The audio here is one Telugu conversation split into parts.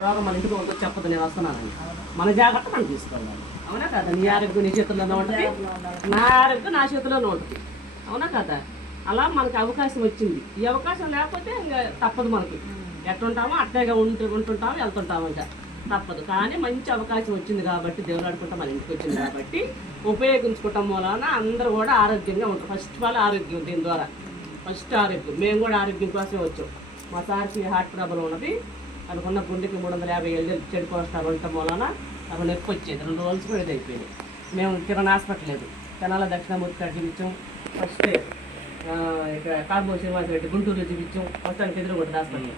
మన ఇంటికి ఉంటుందో చెప్పదు, నేను వస్తున్నానని. మన జాగ్రత్త మనం తీసుకోవాలి. అవునా కదా? నీ ఆరోగ్యం నీ చేతుల్లోనే ఉంటుంది, నా ఆరోగ్యం నా చేతుల్లోనే ఉంటుంది. అవునా కదా? అలా మనకి అవకాశం వచ్చింది. ఈ అవకాశం లేకపోతే ఇంకా తప్పదు. మనకి ఎట్లుంటామో అట్టేగా ఉంటుంటాము, వెళ్తుంటాము, ఇంకా తప్పదు. కానీ మంచి అవకాశం వచ్చింది కాబట్టి, దేవుడు ఆడుకుంటా మన ఇంటికి వచ్చింది కాబట్టి ఉపయోగించుకోవటం మూలన అందరూ కూడా ఆరోగ్యంగా ఉంటారు. ఫస్ట్ ఆఫ్ ఆల్ ఆరోగ్యం, దీని ద్వారా ఫస్ట్ ఆరోగ్యం. మేము కూడా ఆరోగ్యం కోసమే వచ్చాం. మా సార్కి హార్ట్ ప్రాబ్లం ఉన్నది, అనుకున్న గుండెకి 350 ఏళ్ళు చెడు కొలెస్ట్రాల్ ఉండటం మూలన అక్కడ నొప్పి వచ్చేది. 2 రోజులు కూడా ఇది అయిపోయింది. మేము కిరణ్ హాస్పిటల్ లేదు, తెనాల దక్షిణామూర్తి కాడ చూపించాం. ఫస్ట్ ఇక్కడ కార్బో శ్రీనివాస రెడ్డి గుంటూరులో చూపించాం. మొత్తానికి ఎదురుగుంటుంది హాస్పిటల్,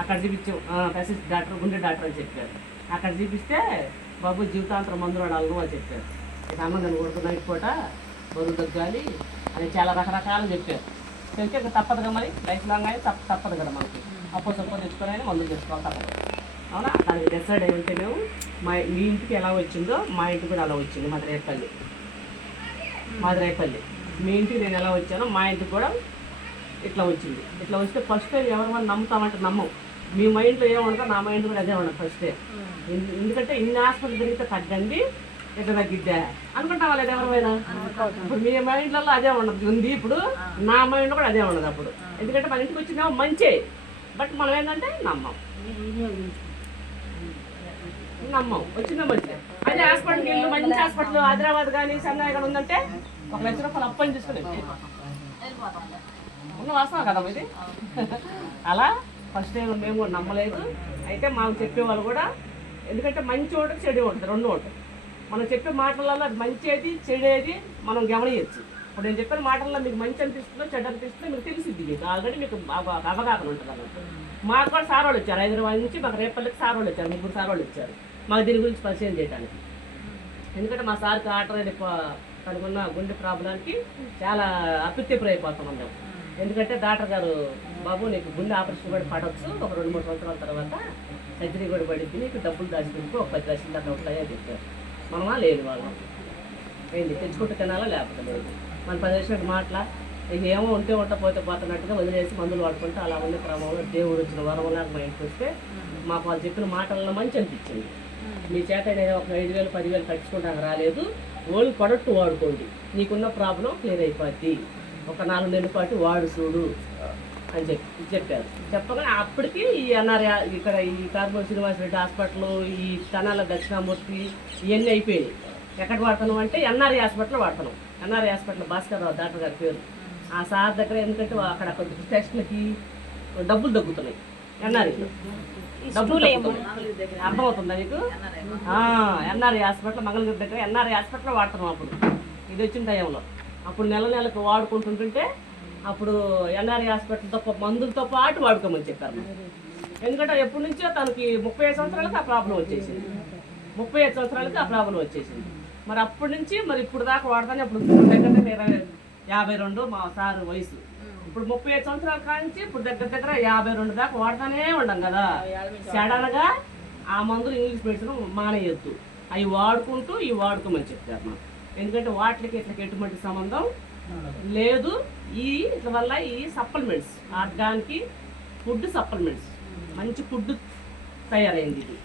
అక్కడ చూపించాం. స్పెషలిస్ట్ డాక్టర్, గుండె డాక్టర్ అని చెప్పారు. అక్కడ చూపిస్తే బాబు జీవితాంతరం మందులు వాడాలను అని చెప్పారు. ఇక అమ్మగారిని కొడుకు నైట్ పూట బరువు తగ్గాలి అని చాలా రకరకాలు చెప్పారు. చెప్తే ఇంకా తప్పదుగా, మరి లైఫ్ లాంగ్ అయితే తప్పదు కదా మనకి. అప్పో తెచ్చుకొని మందులు తెచ్చుకోవాలి తప్పదు. అవునా? దానికి డిసైడ్ అయి ఉంటే మేము మీ ఇంటికి ఎలా వచ్చిందో మా ఇంటికి కూడా అలా వచ్చింది. మాదిరేపల్లి మీ ఇంటికి నేను ఎలా వచ్చానో మా ఇంటికి కూడా ఇట్లా వచ్చింది. ఇట్లా వస్తే ఫస్ట్ టైం ఎవరిని నమ్ముతామంటే నమ్మం. మీ మైండ్లో ఏముంటుందో నా మైండ్ కూడా అదే ఉండదు ఫస్ట్ టైం. ఎందుకంటే ఇన్ని హాస్పిటల్ తిరిగితే తగ్గండి, ఎట్లా తగ్గిద్దా అనుకుంటాం లేదు ఎవరైనా. ఇప్పుడు మీ మైండ్లలో అదే ఉండదు ఉంది, ఇప్పుడు నా మైండ్లో కూడా అదే ఉండదు. అప్పుడు ఎందుకంటే మన ఇంటికి వచ్చిందేమో మంచి, బట్ మనం ఏంటంటే నమ్మం వచ్చిందో మంచిగా. అదే హాస్పిటల్కి వెళ్ళి మంచి హాస్పిటల్ హైదరాబాద్ కానీ చెన్నై కానీ ఉందంటే 1 లక్ష రూపాయలు అప్పని తీసుకుని ఉన్న వాస్తవం కదా ఇది. అలా ఫస్ట్ టైం మేము కూడా నమ్మలేదు. అయితే మాకు చెప్పేవాళ్ళు కూడా, ఎందుకంటే మంచి ఒకటి చెడు ఉంటుంది, 2 ఉంటుంది. మనం చెప్పే మాటలలో అది మంచిది చెడేది మనం గమనించచ్చు. ఇప్పుడు నేను చెప్పిన మాటల్లో మీకు మంచి అనిపిస్తుందో చెడ్డ అనిపిస్తుందో మీకు తెలిసిద్ది. మీకు ఆల్రెడీ మీకు అవగాహన ఉంటుంది అన్నట్టు. మాకు కూడా సార్ వాళ్ళు వచ్చారు, హైదరాబాద్ నుంచి మాకు రేపల్లికి సార్ వాళ్ళు వచ్చారు, 3 సార్ వాళ్ళు వచ్చారు మాకు దీని గురించి పరిచయం చేయడానికి. ఎందుకంటే మా సార్కి ఆటో కనుక్కున్న గుండె ప్రాబ్లానికి చాలా అప్రతిప్రాయపోతున్నాం మేము. ఎందుకంటే డాక్టర్ గారు, బాబు నీకు గుండె ఆపరేషన్ కూడా పడవచ్చు, ఒక 2-3 సంవత్సరాల తర్వాత సర్జరీ కూడా పడింది, నీకు డబ్బులు దాచుకుంటూ ఒక 10 లక్షల దాకా అవుతాయని చెప్పారు. మనమా లేదు, వాళ్ళు ఏంటి తెచ్చుకుంటూ తినాలా లేకపోతే లేదు. మన 10 లక్షల మాటల ఇది ఏమో ఉంటే పోతే పోతున్నట్టుగా వదిలేసి మందులు వాడుకుంటూ అలా ఉన్న క్రమంలో దేవుడు వచ్చిన వరంలాగా మా ఇంటికి వస్తే మాకు వాళ్ళు చెప్పిన మాటల్లో మంచి అనిపించింది. మీ చేత ఒక 5,000 10,000 ఖర్చుకుంటాక రాలేదు, ఓన్లీ ప్రొడక్ట్ వాడుకోండి, నీకున్న ప్రాబ్లం క్లియర్ అయిపోద్ది, ఒక 4 నెలల పాటు వాడు చూడు అని చెప్పారు. చెప్పగానే అప్పటికి ఈ ఇక్కడ ఈ కార్బో శ్రీనివాస రెడ్డి హాస్పిటల్, ఈ తెనాల దక్షిణామూర్తి ఇవన్నీ అయిపోయాయి. ఎక్కడ వాడుతున్నాం అంటే ఎన్ఆర్ఐ హాస్పిటల్ వాడుతున్నాం. NRI hospital Bhaskar Rao doctor గారి పేరు. ఆ సార్ దగ్గర ఎందుకంటే అక్కడ కొద్ది టెస్ట్లకి డబ్బులు తగ్గుతున్నాయి. ఎన్ఆర్ఐలో డబ్బులు అర్థమవుతుందా నీకు? ఎన్ఆర్ఐ హాస్పిటల్ మంగళగిరి దగ్గర ఎన్ఆర్ఐ హాస్పిటల్ వాడుతున్నాం. అప్పుడు ఇది వచ్చిన టైంలో అప్పుడు నెలకు వాడుకుంటుంటుంటే అప్పుడు ఎన్ఆర్ఐ హాస్పిటల్తో మందులతో పాటు వాడుకోమని చెప్పారు. ఎందుకంటే ఎప్పటి నుంచో తనకి 35 సంవత్సరాలకు ఆ ప్రాబ్లం వచ్చేసింది. 35 సంవత్సరాలకి ఆ ప్రాబ్లం వచ్చేసింది. మరి అప్పటి నుంచి మరి ఇప్పుడు దాకా వాడతానే, ఇప్పుడు దగ్గర 52 మా సార్ వయసు. ఇప్పుడు 35 సంవత్సరాల కాంచి ఇప్పుడు దగ్గర 52 దాకా వాడుతూనే ఉండం కదా. సడన్గా ఆ మందులు ఇంగ్లీష్ మెడిసిన్ మానేయొద్దు, అవి వాడుకుంటూ ఇవి వాడుకోమని చెప్తారు మాకు. ఎందుకంటే వాటికి ఇట్లకి ఎటువంటి సంబంధం లేదు. ఇట్ల వల్ల ఈ సప్లిమెంట్స్, ఆర్గానికి ఫుడ్ సప్లిమెంట్స్, మంచి ఫుడ్ తయారైంది ఇది.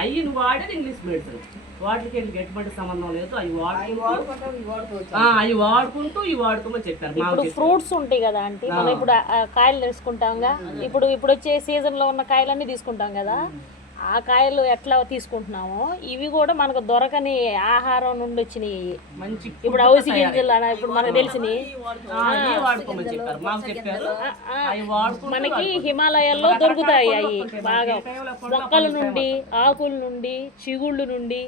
అవి వాడేది ఇంగ్లీష్ మెడిసిన్, వాటికి ఎటువంటి సంబంధం లేదు. అవి వాడుకుంటూ ఇవి వాడుకోమని చెప్పారు. ఇప్పుడు ఫ్రూట్స్ ఉంటాయి కదా అంటే, మనం ఇప్పుడు కాయలు తీసుకుంటాంగా, ఇప్పుడు వచ్చే సీజన్ లో ఉన్న కాయలన్నీ తీసుకుంటాం కదా, ఆ కాయలు ఎట్లా తీసుకుంటున్నామో ఇవి కూడా మనకు దొరకని ఆహారం నుండి వచ్చినాయి. మంచి ఇప్పుడు ఔషధ గింజలు ఇప్పుడు మనకు తెలిసినవి మనకి హిమాలయాల్లో దొరుకుతాయి. అవి బాగా మొక్కల నుండి, ఆకుల నుండి, చిగుళ్ళు నుండి,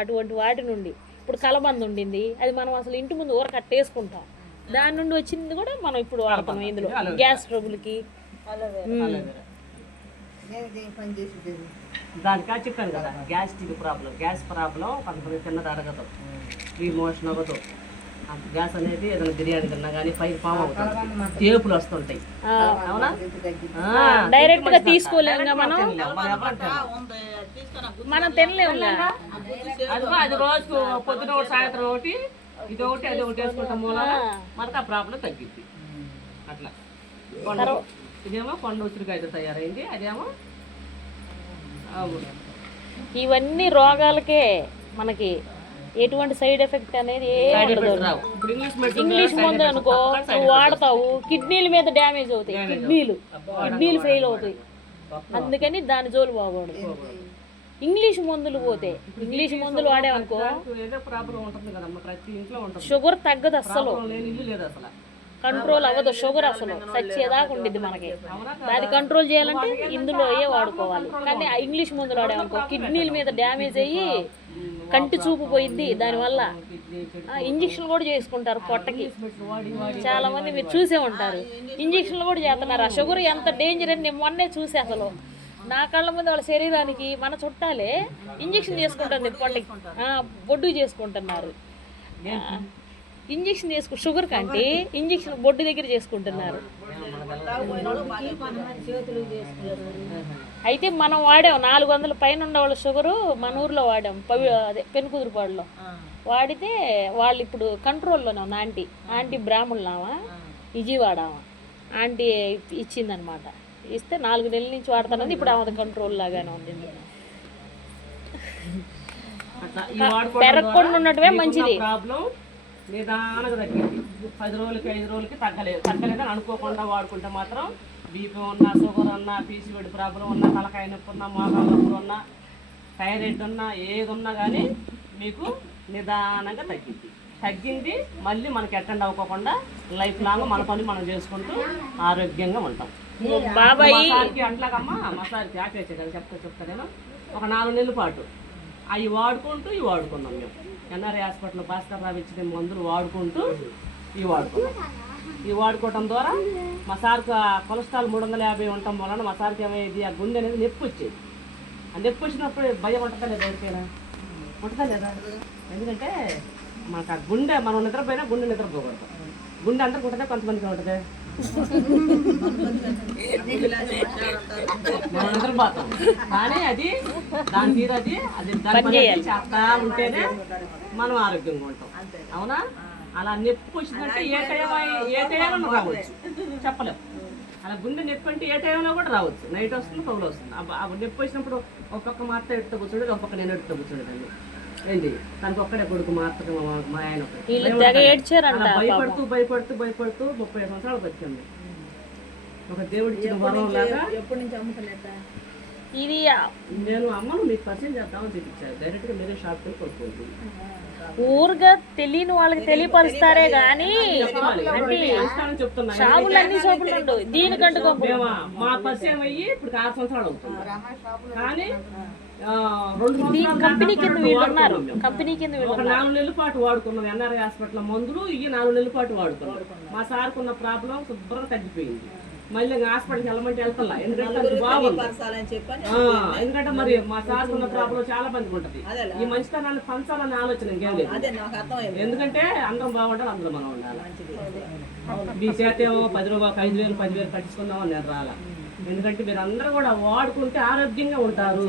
అటువంటి వాటి నుండి. ఇప్పుడు కలబంద ఉండింది, అది మనం అసలు ఇంటి ముందు ఊర కట్టేసుకుంటాం, దాని నుండి వచ్చింది కూడా మనం ఇప్పుడు వాడుతున్నాం. ఇందులో గ్యాస్ ట్రబుల్కి దానికా చెప్పాను కదా, గ్యాస్ట్రిక్ ప్రాబ్లం, గ్యాస్ ప్రాబ్లం కొంతమంది తిన్నది అరగదు, ఫ్రీ మోషన్ అవ్వదు. గ్యాస్ అనేది ఏదైనా బిర్యానీ తిన్నా కానీ పైకి పాము అవుతుంది, తేపులు వస్తుంటాయి. అవునా? డైరెక్ట్ గా తీసుకోలేము మనం తినలేము. అది రోజుకు పొద్దున ఒకటి సాయంత్రం ఒకటి, ఇది ఒకటి అది ఒకటి వేసుకుంటాం మూలంగా మనకు ఆ ప్రాబ్లం తగ్గిద్ది. అట్లా ఇదేమో కొండ ఉసిరికాయతో తయారైంది, అదేమో అవును. ఇవన్నీ రోగాలకే మనకి ఎటువంటి సైడ్ ఎఫెక్ట్ అనేది ఏం ఉండదు. రావు. ఇప్పుడు ఇంగ్లీష్ మందు అనుకో నువ్వు వాడతావు, కిడ్నీల మీద డ్యామేజ్ అవుతాయి, కిడ్నీలు ఫెయిల్ అవుతాయి. అందుకని దాని జోలు బాగూడదు. ఇంగ్లీష్ మందులు పోతే ఇంగ్లీష్ మందులు వాడామనుకో ఏదో ప్రాబ్లం ఉంటుంది కదమ్మా, ప్రతి ఇంట్లో ఉంటుంది. షుగర్ తగ్గదు, అస్సలు లేని ఇల్లు లేదు అసలు. కంట్రోల్ అవ్వదు షుగర్, అసలు సచ్చేదాకా ఉండిద్ది మనకి. అది కంట్రోల్ చేయాలంటే ఇందులో వాడుకోవాలి. కానీ ఆ ఇంగ్లీష్ మందులు వాడామనుకో కిడ్నీల మీద డ్యామేజ్ అయ్యి కంటి చూపు పోయిద్ది. దానివల్ల ఇంజక్షన్లు కూడా చేసుకుంటారు పొట్టకి. చాలా మంది మీరు చూసే ఉంటారు, ఇంజక్షన్లు కూడా చేస్తున్నారు. ఆ షుగర్ ఎంత డేంజర్ అని నేను మొన్నే చూసి, అసలు నా కళ్ళ ముందు వాళ్ళ శరీరానికి మన చుట్టాలే ఇంజక్షన్ చేసుకుంటుంది పొట్టకి, బొడ్డు చేసుకుంటున్నారు. ఇంజక్షన్ షుగర్ కంటే ఇంజక్షన్ బొడ్డు దగ్గర చేసుకుంటున్నారు. అయితే మనం వాడాం 400 పైన ఉండేవాళ్ళ షుగరు మన ఊర్లో వాడాం, అదే పెనుకుదురుపాడులో వాడితే వాళ్ళు ఇప్పుడు కంట్రోల్లోనే ఉంది. ఆంటీ బ్రాహ్మణులామా, విజయవాడామా ఆంటీ ఇచ్చిందనమాట. ఇస్తే 4 నెలల నుంచి వాడతానని ఇప్పుడు ఆమె కంట్రోల్ లాగానే ఉంది. పెరగకుండా ఉండటమే మంచిది. నిదానంగా తగ్గింది. 10 రోజులకి 5 రోజులకి తగ్గలేదని అనుకోకుండా వాడుకుంటే మాత్రం బీపీ ఉన్నా, షుగర్ ఉన్నా, పీసీఓడి ప్రాబ్లం ఉన్నా, తలకాయ నొప్పి ఉన్నా, మోకాళ్ళ నొప్పి ఉన్నా, థైరాయిడ్ ఉన్నా, ఏది ఉన్నా కానీ మీకు నిదానంగా తగ్గింది. మళ్ళీ మనకి అటెండ్ అవ్వకుండా లైఫ్ లాంగ్ మన పని మనం చేసుకుంటూ ఆరోగ్యంగా ఉంటాం. మసారికి అట్లాగమ్మా, మసారికి ఆకేసే కదా చెప్తా నేను. ఒక 4 నెలల పాటు అవి వాడుకుంటూ ఇవి వాడుకున్నాం మేము. ఎన్ఆర్ఐ హాస్పిటల్ భాస్కర్ రావు ఇచ్చిన మందులు వాడుకుంటూ ఇవి వాడుకోవటం ద్వారా మా సార్కి కొలెస్ట్రాల్ 350 ఉండటం వలన మా సార్కి ఏమయ్యేది, ఆ గుండె అనేది నొప్పి వచ్చేది. ఆ నొప్పి వచ్చినప్పుడు భయం ఉంటుందా లేదా, ఎవరికైనా ఉంటుందా లేదా? ఎందుకంటే మనకు ఆ గుండె, మనం నిద్రపోయినా గుండె నిద్రపోకూడదు. గుండె అందరికి ఉంటుందా, కొంతమందికి ఉంటుంది. మనం నిద్రపోతాం కానీ అది దాని తీరు అది చేస్తా ఉంటేనే మనం ఆరోగ్యంగా ఉంటాం. అవునా? అలా నొప్పి వచ్చిందంటే ఏ టైంలో రావచ్చు, చెప్పలేము. అలా గుండె నొప్పి అంటే ఏ టైంలో కూడా రావచ్చు. నైట్ వస్తుంది, పగులు వస్తుంది. ఆ నొప్పి వచ్చినప్పుడు ఒక్కొక్క మాత్ర ఎడుతూ కూర్చోడు, ఒక్కొక్క నేను ఎడుతూ కూర్చోడేదాన్ని. ఏంటి తనకు ఒక్కడే కొడుకు మాత్రం, మా ఆయన భయపడుతూ 30 సంవత్సరాలు బతికింది. ఒక దేవుడి ఇచ్చిన వరం లాగా. ఇది నేను అమ్మను మీకు పరిచయం చేద్దామని చూపించాను. డైరెక్ట్ గా మీరే షాప్ కి కొనుక్కోండి. ఊరుగా తెలియని వాళ్ళకి తెలియపరుస్తారే గానీ షాపులు అన్ని షాపులు ఉండవు. దీనికంటే మా పరిచయం అయ్యి ఇప్పుడు 6 సంవత్సరాలు అవుతుంది. కానీ కంపెనీ కింద వీళ్ళు ఉన్నారు. కంపెనీ కింద వీళ్ళు 4 నెలల పాటు వాడుకున్నాం. ఎన్ఆర్ఐ హాస్పిటల్ మందులు ఇవి 4 నెలల పాటు వాడుకున్నాం. మా సార్కు ఉన్న ప్రాబ్లం శుభ్రంగా తగ్గిపోయింది. మళ్ళీ హాస్పిటల్కి వెళ్ళమంటే వెళ్తా, ఎందుకంటే బాగుంది. ఎందుకంటే మరి మా సార్కు ఉన్న ప్రాబ్లం చాలా మందికి ఉంటుంది. ఈ మంచితనాన్ని పంచాలనే ఆలోచన ఇంకేం లేదు. ఎందుకంటే అందరం బాగుండాలి, అందరం మనం ఉండాలి. మీ చేత ఏమో 10 రూపాయలు 5,000 10,000 కట్టించుకుందామని నేను రాలా. ఎందుకంటే మీరు అందరూ కూడా వాడుకుంటే ఆరోగ్యంగా ఉంటారు,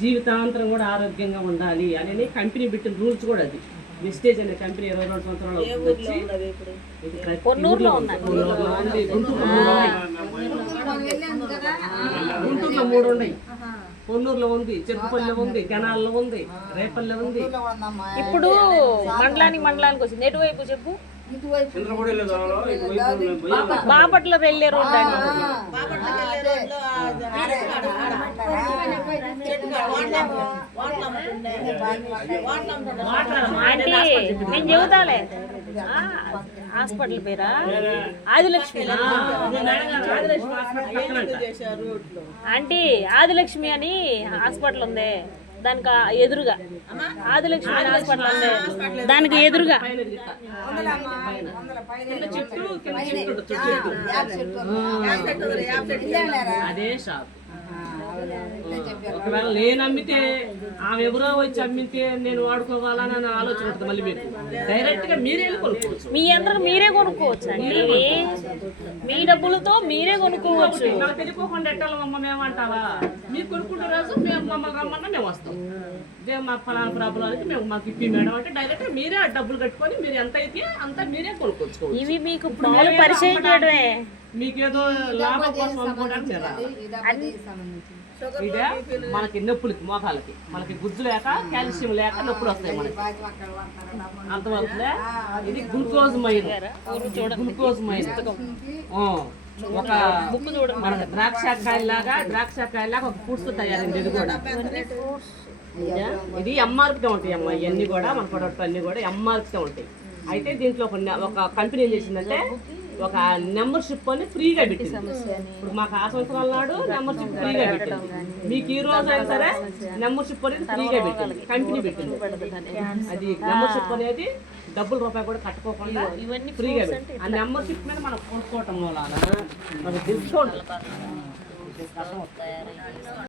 జీవితాంతరం కూడా ఆరోగ్యంగా ఉండాలి అని కంపెనీ పెట్టిన రూల్స్ కూడా అది. విస్టేజ్ అనే కంపెనీ 22 సంవత్సరాలు వచ్చి పొన్నూరులో ఉంది. గుంటూరులో 3 ఉన్నాయి. పొన్నూరులో ఉంది, చెప్పుపల్లిలో ఉంది, కెనాల్లో ఉంది, రేపల్లో ఉంది. ఇప్పుడు మండలానికి వచ్చింది. ఎటువైపు చెప్పు? బాపట్ల వెళ్ళే రోడ్ అండి. అంటే నేను చెబుతాలే. హాస్పిటల్ పేరా? ఆదిలక్ష్మి. అంటే ఆదిలక్ష్మి అని హాస్పిటల్ ఉంది, దానికి ఎదురుగా ఆదిలక్ష్మి హాస్పిటల్ ఉంది, దానికి ఎదురుగా అదే షాప్. ఒకవేళ నేను అమ్మితే ఆమె ఎవరో వచ్చి అమ్మితే నేను వాడుకోవాలని ఆలోచన ఉంటుంది. మళ్ళీ మీరు డైరెక్ట్ గా మీరే కొనుక్కోవచ్చు. మీ అందరూ మీరే కొనుక్కోవచ్చు అండి. మీ డబ్బులతో మీరే కొనుక్కోవచ్చు. నాకు తెలియకోకుండా ఎట్టాలమ్మ మేమంటావా? మీరు కొనుక్కుంటే రోజు మేము మమ్మల్ని రమ్మన్నా మేము వస్తాం. మాకు ఫలానా ప్రాబ్లానికి మేము మాకు ఇప్పి మేడం అంటే డైరెక్ట్ మీరే ఆ డబ్బులు కట్టుకొని మీరు ఎంత అయితే అంత మీరే కొనుక్కోవచ్చు. ఇవి మీకు పరిచయం చేయడమే. మీకేదో లాభం కోసం అనుకోవడానికి ఇదే మనకి నొప్పులకి మోకాలకి మనకి గుజ్జు లేక కాల్షియం లేక నొప్పులు వస్తాయి మనకి అంతవరకులే ఇది గ్లూకోజ్ మైన్ గ్లూకోజ్ మైన్ ఒక మన ద్రాక్షకాయలాగా ఒక ఫ్రూట్స్ తయారైంది ఇది కూడా ఇది ఎంఆర్పితో ఉంటాయి అమ్మ ఇవన్నీ కూడా మన ప్రొడక్ట్ అన్ని కూడా ఎంఆర్పితో ఉంటాయి అయితే దీంట్లో ఒక కంపెనీ ఏం చేసిందంటే ఒక మెంబర్షిప్ అని ఫ్రీగా పెట్టింది ఇప్పుడు మాకు ఆ సంవత్సరాల నాడు మెంబర్షిప్ ఫ్రీగా పెట్టింది మీకు ఈ రోజు అయినా సరే మెంబర్షిప్ అనేది ఫ్రీగా పెట్టింది కంపెనీ పెట్టింది అది మెంబర్షిప్ అనేది డబ్బులు రూపాయి కూడా కట్టుకోకుండా ఫ్రీగా పెట్టింది ఆ మెంబర్షిప్ మీద మనం కొనుక్కోవటం వల్ల మనకు డిస్కౌంట్